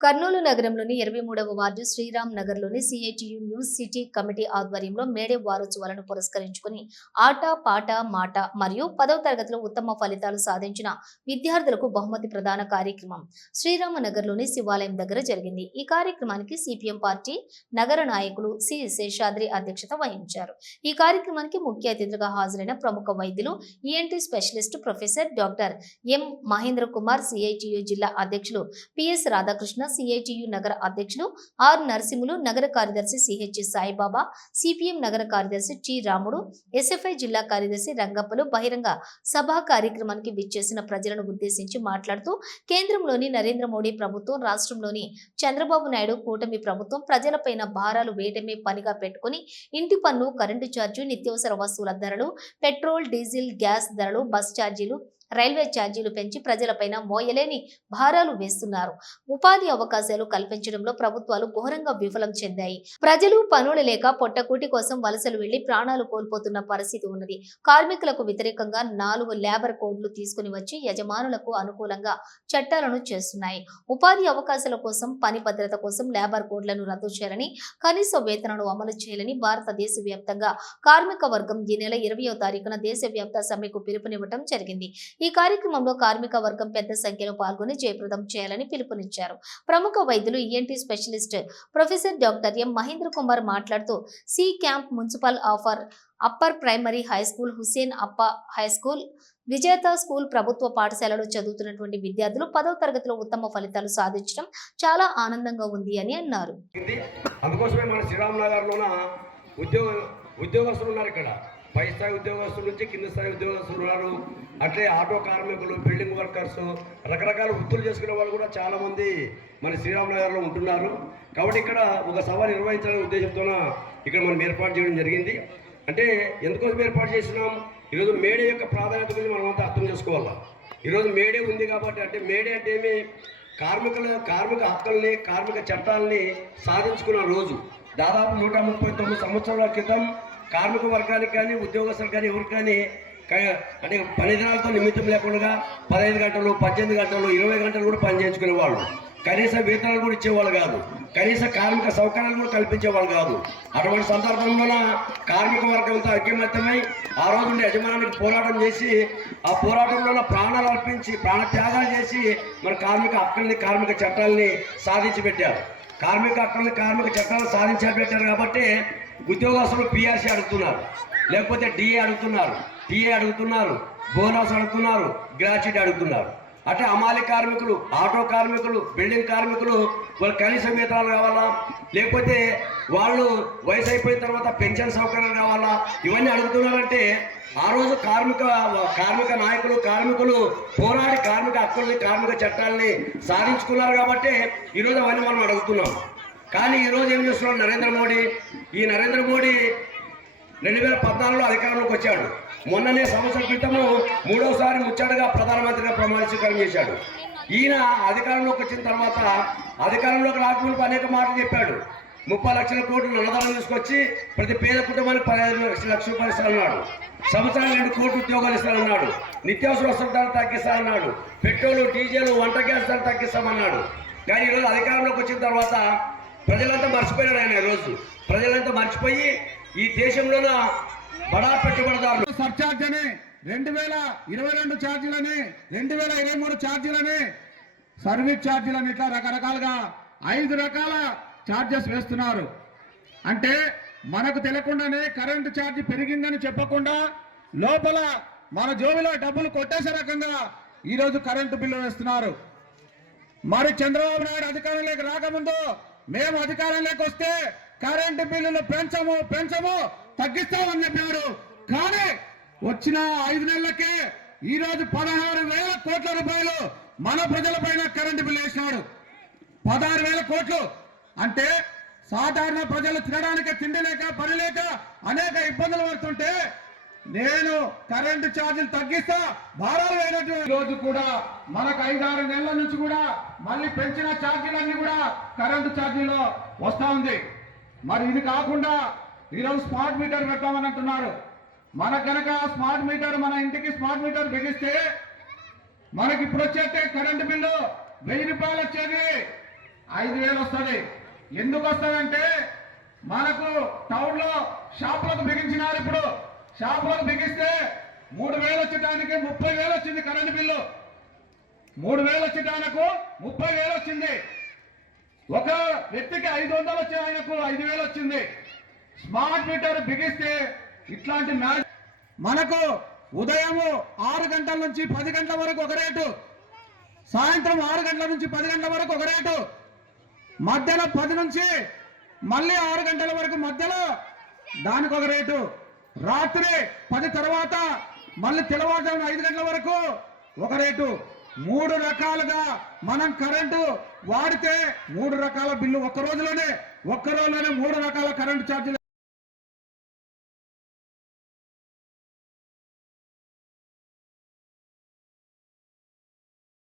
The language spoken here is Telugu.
కర్నూలు నగరంలోని ఇరవై మూడవ వార్డు శ్రీరామ్ నగర్లోని సిఐటియు న్యూస్ సిటీ కమిటీ ఆధ్వర్యంలో మేడే వారోత్సవాలను పురస్కరించుకుని ఆట పాట మాట మరియు పదవ తరగతిలో ఉత్తమ ఫలితాలు సాధించిన విద్యార్థులకు బహుమతి ప్రదాన కార్యక్రమం శ్రీరామ నగర్లోని శివాలయం దగ్గర జరిగింది. ఈ కార్యక్రమానికి సిపిఎం పార్టీ నగర నాయకులు సి శేషాద్రి అధ్యక్షత వహించారు. ఈ కార్యక్రమానికి ముఖ్య అతిథులుగా హాజరైన ప్రముఖ వైద్యులు ENT specialist professor doctor M Mahendra Kumar CITU జిల్లా అధ్యక్షులు పిఎస్ రాధాకృష్ణ సిఐటియు నగర అధ్యక్షులు ఆర్ నరసింహులు నగర కార్యదర్శి సిహెచ్ సాయిబాబా సిపిఎం నగర కార్యదర్శి టి రాముడు ఎస్ఎఫ్ఐ జిల్లా కార్యదర్శి రంగప్పలు బహిరంగ సభా కార్యక్రమానికి విచ్చేసిన ప్రజలను ఉద్దేశించి మాట్లాడుతూ కేంద్రంలోని నరేంద్ర మోడీ ప్రభుత్వం రాష్ట్రంలోని చంద్రబాబు నాయుడు కూటమి ప్రభుత్వం ప్రజలపైన భారాలు వేయటమే పనిగా పెట్టుకుని ఇంటి పన్ను కరెంటు ఛార్జు నిత్యావసర వస్తువుల ధరలు పెట్రోల్ డీజిల్ గ్యాస్ ధరలు బస్ ఛార్జీలు రైల్వే ఛార్జీలు పెంచి ప్రజలపైన మోయలేని భారాలు వేస్తున్నారు. ఉపాధి అవకాశాలు కల్పించడంలో ప్రభుత్వాలు ఘోరంగా విఫలం చెందాయి. ప్రజలు పనులు లేక పొట్టకూటి కోసం వలసలు వెళ్ళి ప్రాణాలు కోల్పోతున్న పరిస్థితి ఉన్నది. కార్మికులకు వ్యతిరేకంగా నాలుగు లేబర్ కోడ్లు తీసుకుని వచ్చి యజమానులకు అనుకూలంగా చట్టాలను చేస్తున్నాయి. ఉపాధి అవకాశాల కోసం పని భద్రత కోసం లేబర్ కోడ్లను రద్దు చేయాలని కనీస వేతనను అమలు చేయాలని భారతదేశ వ్యాప్తంగా కార్మిక వర్గం ఈ నెల ఇరవయో తారీఖున దేశవ్యాప్త సమ్మెకు పిలుపునివ్వడం జరిగింది. ఈ కార్యక్రమంలో కార్మిక వర్గం పెద్ద సంఖ్యలో పాల్గొని జయప్రదం చేయాలని పిలుపునిచ్చారు. ప్రముఖ వైద్యులు ENT specialist professor doctor M Mahendra Kumar మాట్లాడుతూ C camp municipal upper upper primary high school Hussain Appa high school విజేత స్కూల్ ప్రభుత్వ పాఠశాలలో చదువుతున్నటువంటి విద్యార్థులు పదవ తరగతిలో ఉత్తమ ఫలితాలు సాధించడం చాలా ఆనందంగా ఉంది అని అన్నారు. అందుకోసమే మన ఉద్యోగ ఉద్యోగస్తులు ఉన్నారు ఇక్కడ. పై స్థాయి ఉద్యోగస్తుల నుంచి కింద స్థాయి ఉద్యోగస్తులు ఉన్నారు. అట్లే ఆటో కార్మికులు బిల్డింగ్ వర్కర్స్ రకరకాల వృత్తులు చేసుకునే వాళ్ళు కూడా చాలామంది మన శ్రీరామనగర్లో ఉంటున్నారు. కాబట్టి ఇక్కడ ఒక సభ నిర్వహించాలనే ఉద్దేశంతోన ఇక్కడ మనం ఏర్పాటు చేయడం జరిగింది. అంటే ఎందుకోసం ఏర్పాటు చేసినాం? ఈరోజు మేడే యొక్క ప్రాధాన్యత గురించి మనం అంతా అర్థం చేసుకోవాలా? ఈరోజు మేడే ఉంది కాబట్టి అంటే మేడే అంటే ఏమి? కార్మికుల కార్మిక హక్కుల్ని కార్మిక చట్టాలని సాధించుకున్న రోజు. దాదాపు నూట ముప్పై తొమ్మిది సంవత్సరాల క్రితం కార్మిక వర్గానికి కానీ ఉద్యోగస్తులకు కానీ ఎవరికి కానీ అంటే పనిదినాలతో నిమిత్తం లేకుండా పదహైదు గంటలు పద్దెనిమిది గంటలు ఇరవై గంటలు కూడా పని చేయించుకునేవాళ్ళు కనీస వేతనాలు కూడా ఇచ్చేవాళ్ళు కాదు. కనీస కార్మిక సౌకర్యాలు కూడా కల్పించేవాళ్ళు కాదు. అటువంటి సందర్భంలోన కార్మిక వర్గంతో ఐక్యమత్యమై ఆ రోజు యజమానికి పోరాటం చేసి ఆ పోరాటంలో ప్రాణాలు అర్పించి ప్రాణ త్యాగాలు చేసి మన కార్మిక హక్కుల్ని కార్మిక చట్టాలని సాధించి పెట్టారు కార్మిక హక్కులను కార్మిక చట్టాలను సాధించబెట్టారు కాబట్టి ఉద్యోగస్తులు పిఆర్సీ అడుగుతున్నారు. లేకపోతే డిఏ అడుగుతున్నారు. టీఏ అడుగుతున్నారు. బోనస్ అడుగుతున్నారు. గ్రాట్యుటీ అడుగుతున్నారు. అంటే అమాలి కార్మికులు ఆటో కార్మికులు బిల్డింగ్ కార్మికులు వాళ్ళు కనీస వేతనాలు కావాలా? లేకపోతే వాళ్ళు వయసు అయిపోయిన తర్వాత పెన్షన్ సౌకర్యాలు కావాలా? ఇవన్నీ అడుగుతున్నారంటే ఆ రోజు కార్మిక కార్మిక నాయకులు కార్మికులు పోరాడి కార్మిక హక్కుల్ని కార్మిక చట్టాలని సాధించుకున్నారు కాబట్టి ఈరోజు అవన్నీ మనం అడుగుతున్నాం. కానీ ఈరోజు ఏం చేస్తున్నాం నరేంద్ర మోడీ? ఈ నరేంద్ర మోడీ రెండు వేల పద్నాలుగులో అధికారంలోకి వచ్చాడు. మొన్ననే సంవత్సరం క్రితము మూడోసారి ముచ్చటగా ప్రధానమంత్రిగా ప్రమాణ స్వీకారం చేశాడు. ఈయన అధికారంలోకి వచ్చిన తర్వాత అధికారంలోకి రాకముందు అనేక మాటలు చెప్పాడు. ముప్పై లక్షల కోట్లు నల్లధనం తీసుకొచ్చి ప్రతి పేద కుటుంబానికి పదిహేను లక్షల లక్ష రూపాయలు ఇస్తానన్నాడు. సంవత్సరానికి రెండు కోట్లు ఉద్యోగాలు ఇస్తానన్నాడు. నిత్యావసర వస్తువుల ధర తగ్గిస్తానన్నాడు. పెట్రోల్ డీజిల్ వంట గ్యాస్ ధర తగ్గిస్తామన్నాడు. కానీ ఈరోజు అధికారంలోకి వచ్చిన తర్వాత ప్రజలంతా మర్చిపోయాడు ఆయన ఈరోజు. ప్రజలంతా మర్చిపోయి ఈ దేశంలోన బడా పెట్టుబడిదారులు. సర్ఛార్జ్ అని రెండు వేల ఇరవై రెండు ఛార్జీలని రెండు వేల ఇరవై మూడు ఛార్జీలని సర్వీస్ ఛార్జీలని ఇట్లా రకరకాలుగా ఐదు రకాల ఛార్జెస్ వేస్తున్నారు. అంటే మనకు తెలియకుండానే కరెంటు ఛార్జ్ పెరిగిందని చెప్పకుండా లోపల మన జోబిలో డబ్బులు కొట్టేసే రకంగా ఈరోజు కరెంటు బిల్లు వేస్తున్నారు. మరి చంద్రబాబు నాయుడు అధికారంలోకి రాకముందు మేము అధికారంలోకి వస్తే కరెంటు బిల్లులు పెంచము పెంచము తగ్గిస్తామని చెప్పారు కానీ వచ్చిన ఐదు నెలలకే ఈ రోజు పదహారు వేల కోట్ల రూపాయలు మన ప్రజలపైన కరెంటు బిల్లు వేసినాడు. పదహారు వేల కోట్లు. అంటే సాధారణ ప్రజలు తినడానికి తిండి లేక పని లేక అనేక ఇబ్బందులు పడుతుంటే నేను కరెంటు ఛార్జీలు తగ్గిస్తా భారాలు వేయనటువంటి రోజు కూడా మనకు ఐదారు నెలల నుంచి కూడా మళ్ళీ పెంచిన ఛార్జీలన్నీ కూడా కరెంటు ఛార్జీలో వస్తా ఉంది. మరి ఇది కాకుండా ఈరోజు స్మార్ట్ మీటర్ పెట్టామని అంటున్నారు. మన కనుక స్మార్ట్ మీటర్ మన ఇంటికి స్మార్ట్ మీటర్ బిగిస్తే మనకి ఇప్పుడు వచ్చేస్తే కరెంటు బిల్లు వెయ్యి రూపాయలు వచ్చేది. ఐదు వేలు వస్తుంది. ఎందుకు వస్తుందంటే మనకు టౌన్లో షాపులకు బిగించినారు ఇప్పుడు. షాపులకు బిగిస్తే మూడు వేలు వచ్చేటానికి ముప్పై వేలు వచ్చింది కరెంటు బిల్లు. మూడు వేలు వచ్చేటానికి ముప్పై వేలు వచ్చింది. ఒక వ్యక్తికి ఐదు వందలు వచ్చే ఆయనకు ఐదు వేలు వచ్చింది. స్మార్ట్ మీటర్ బిగిస్తే ఇట్లాంటి మ్యాచ్ మనకు ఉదయము ఆరు గంటల నుంచి పది గంటల వరకు ఒక రేటు. సాయంత్రం ఆరు గంటల నుంచి పది గంటల వరకు ఒక రేటు. మధ్యలో పది నుంచి మళ్ళీ ఆరు గంటల వరకు మధ్యలో దానికి ఒక రేటు. రాత్రి పది తర్వాత మళ్ళీ తెల్లవారుజామున ఐదు గంటల వరకు ఒక రేటు. మూడు రకాలుగా మనం కరెంటు వాడితే మూడు రకాల బిల్లు ఒక్క రోజులోనే ఒక్క రోజులోనే మూడు రకాల కరెంటు ఛార్జీలు